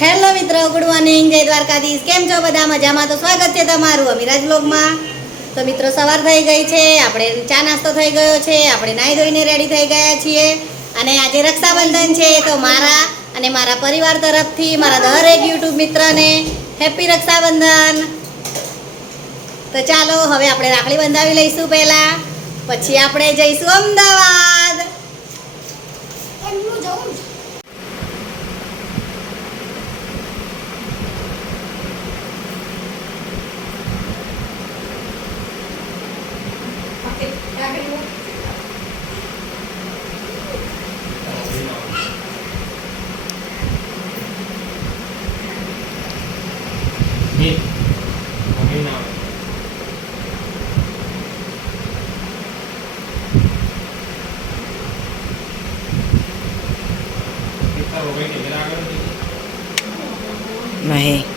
Hello મિત્રો good morning જય દ્વારકાધીશ. કેમ છો બધા? મજામાં? તો સ્વાગત છે તમારું અમિરાજ બ્લોગમાં તો મિત્રો, સવાર થઈ ગઈ છે, આપણે ચા નાસ્તો થઈ ગયો છે, આપણે નાહી ધોઈને રેડી થઈ ગયા છીએ. અને આજે રક્ષાબંધન છે, તો મારા અને મારા પરિવાર તરફથી, મારા દરેક યુટ્યુબ મિત્રને હેપી રક્ષાબંધન. તો ચાલો, હવે આપણે રાખડી બંધાવી લઈશું પહેલાં. પછી આપણે જઈશું અમદાવાદ. નહીં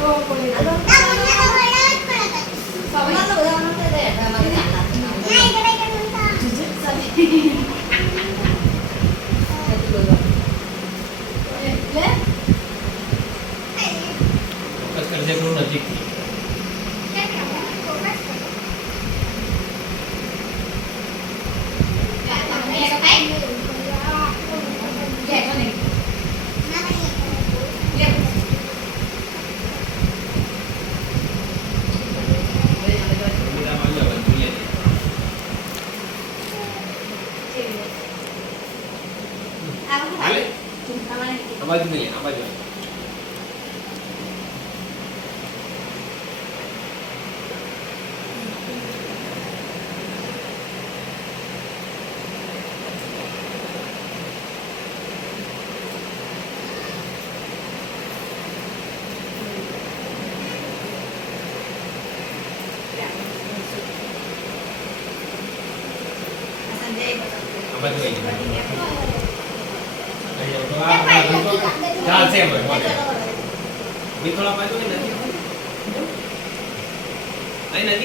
Fokus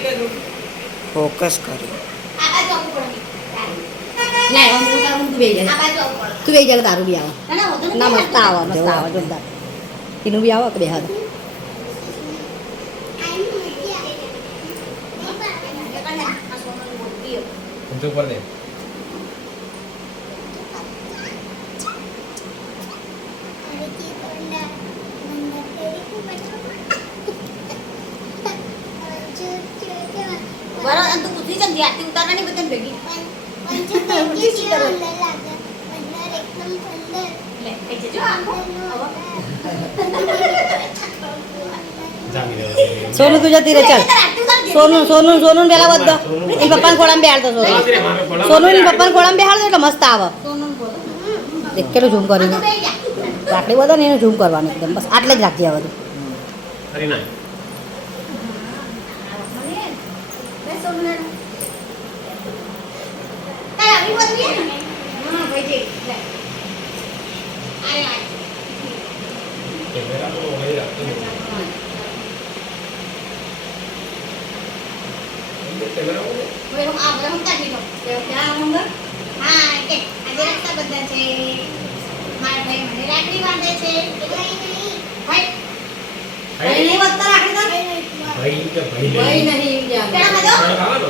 kan ફોકસ કર્યો તું બેસી જા તું બેસી જા તારું બી આવે ના મસ્ત આવે મસ્ત આવે જોરદાર એનું બી આવે કે બે હાથ તું ધ્યાનથી ઉતારવાની બધાને ભેગી. સોનું તું જતી રે ચાલ. સોનું સોનું સોનું પેલા બધો. એ પપ્પાને ખોળામાં બેહાડતો સોનું. સોનું ની પપ્પાને ખોળામાં બેહાડતો એટલે મસ્ત આવે. દેખ કેટલું ઝૂમ કર્યું રાખડી બધો ને એનું ઝૂમ કરવાનું એકદમ. બસ આટલે જ રાખજે આ બધું Hari nay. Kamera ko okay lang. Hindi, kamera ko. ભાઈ કે ભાઈ નહીં. ખાવા ખાવાનો?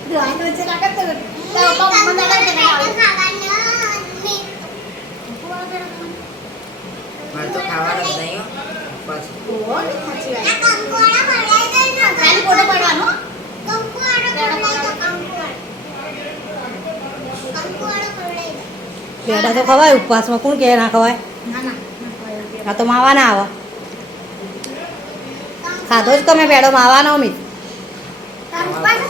મંચુ આય ને તો બોલ મિતને કહું જાતું હવે બોલ થઈ જા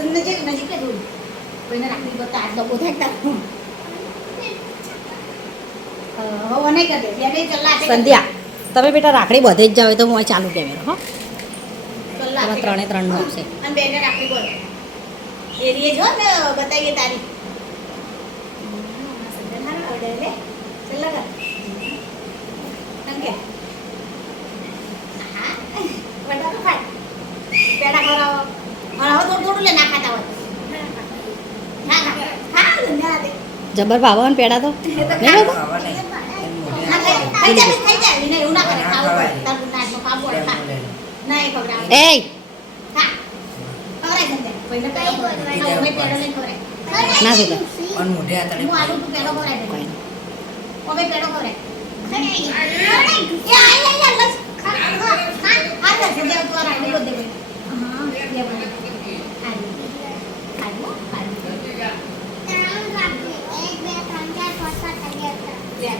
સનને જે નજીક જ હોય. કોઈને રાખડી બતા આટલો બધો. અ, હવે નહીં કરી દે. બે દે. સંધ્યા તમે બેટા રાખડી બધે જ જાવ તો હું ચાલુ કેમેરો હો કલાક ત્રણે ત્રણ ત્રણે આવશે અને બેને રાખડી બોલ એરીએ જો ને બતાવીએ તારી પેડા ખવડાવો ખવડાવો થોડું થોડું લે ના ખાતા હોય ના ખા ખા ધન્યવાદ જબર ભાવો ને પેડા તો ના તો નહીં ખા. બાબા? ખાવા નહીં. એમ લે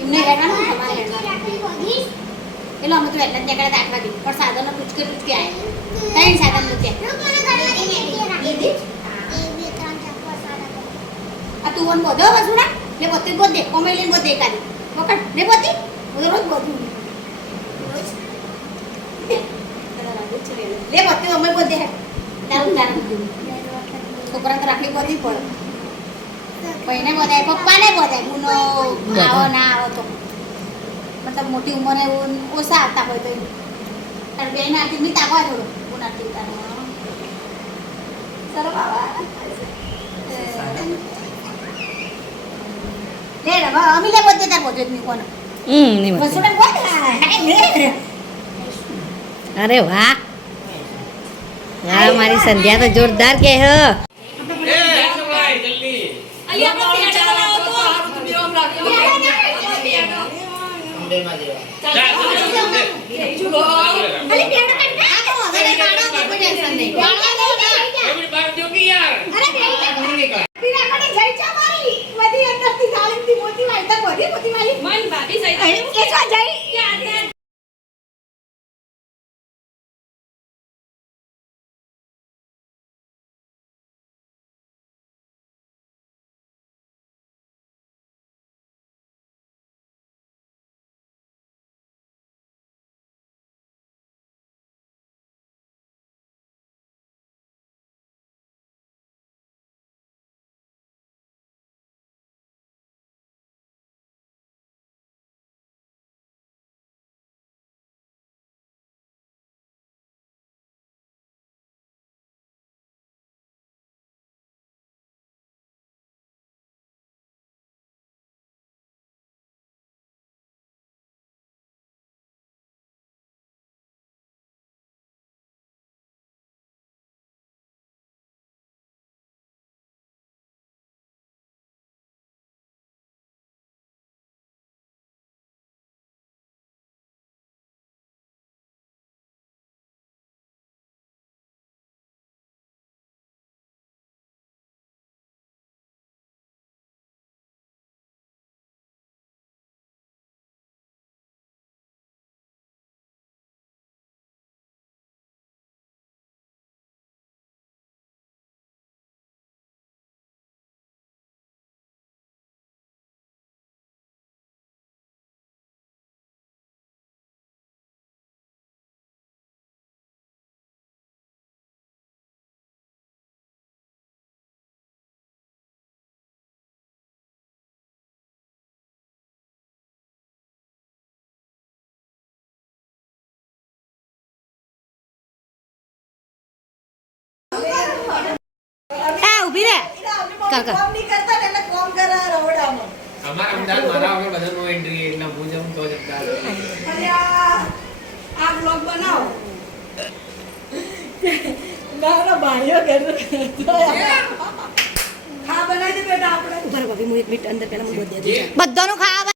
એમને હેડવાનું ને તમારે હેડવાનું પેલો અમે તો એટલા પણ સાધનો પૂછકે પૂછકે આયા. ત્રણ સાધન પૂછ્યા આ તું વન બોધો વસુડા લે બોતે બોધે કોમે લઈને બોધે એકાદી. પકડ. બોતી હું રોજ બોધું લે બોતે અમે બોધે હે. તારું તારું. છોકરા તો રાખડી બોધવી પડે. કોઈને બોધાય પપ્પાને બોધાય ગુનો આવો ના આવો તો. મતલબ મોટી ઉંમરે ઓછા આવતા હોય તો તારે બેન આથી મી તાકવા થોડો ગુના થી ઉતારવા સરો બાબા લે રવા અમી લે બોધે તાર બોધે ની કોનો હમ લે અરે વાહ. વાહ મારી સંધ્યા તો જોરદાર કે હ. એ ઊભી રહે. કર કર. અમારા અમદાવાદ મારા આગળ બધા નો એન્ટ્રી એટલે હું જાઉં તો જ અમદાવાદ. મિનિટ અંદર પહેલા હું બોધ જે. બધાનું ખાવા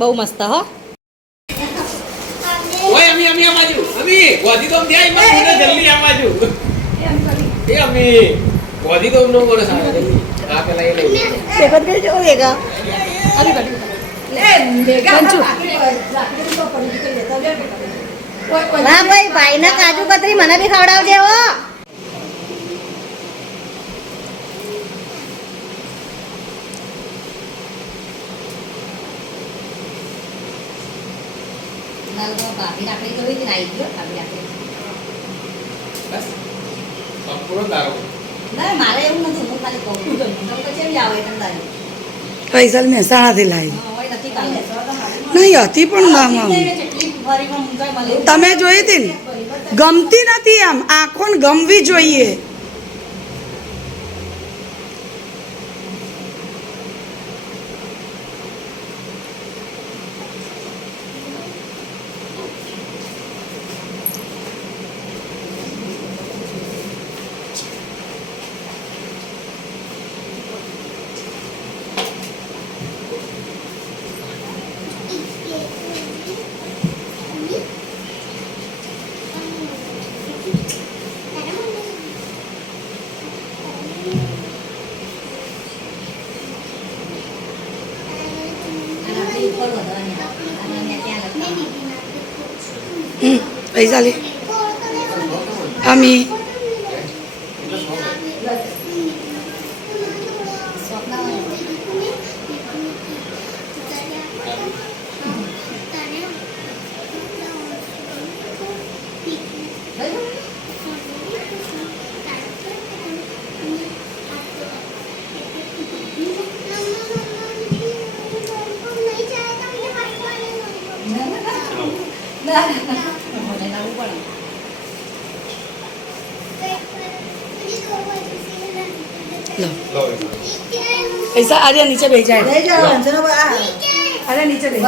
બહુ મસ્ત હો. ઓય અમી અમી આ બાજુ. અમી ગોધી તો ત્યાં મત બોલે જલ્દી આ બાજુ એ અમી ગોધી તો નો બોલે સાહેબ આ પેલા એ લઈ લે. ભેગો કરી જો વેગા હા ભાઈ કાજુ કતરી મને બી ખવડાવજે હો. બસ સંપૂર્ણ તારો મારે એવું નથી હું ખાલી કહું છું ફૈસલ મહેસાણાથી લાવી. નહીં, હતી પણ મળે તમે જોઈ હતી ને? ગમતી નથી આમ. આંખોને ગમવી જોઈએ. Hum, Fez ali. A mim. પૈસા अरे નીચે બેસી જાય. अरे नीचे બેસી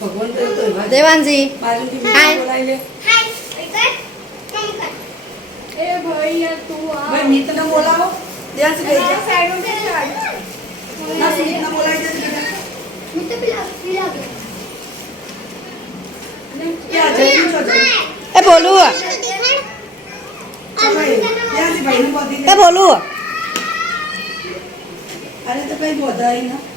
ભગવાન તો તો એવા જ. દેવાનજી. जी હાય. બોલાવી લે ભાઈ મિતને બોલાવો. ત્યાં સુધી બેસી જા. ના, સુમિતને બોલાવી દે બીજા. ક્યાં જઈનું છો જઈનું? એ બોલું ભાઈ, ત્યાંથી ભાઈને બોધી એ લે. બોલું. અરે તો કઈ બોધાય ના.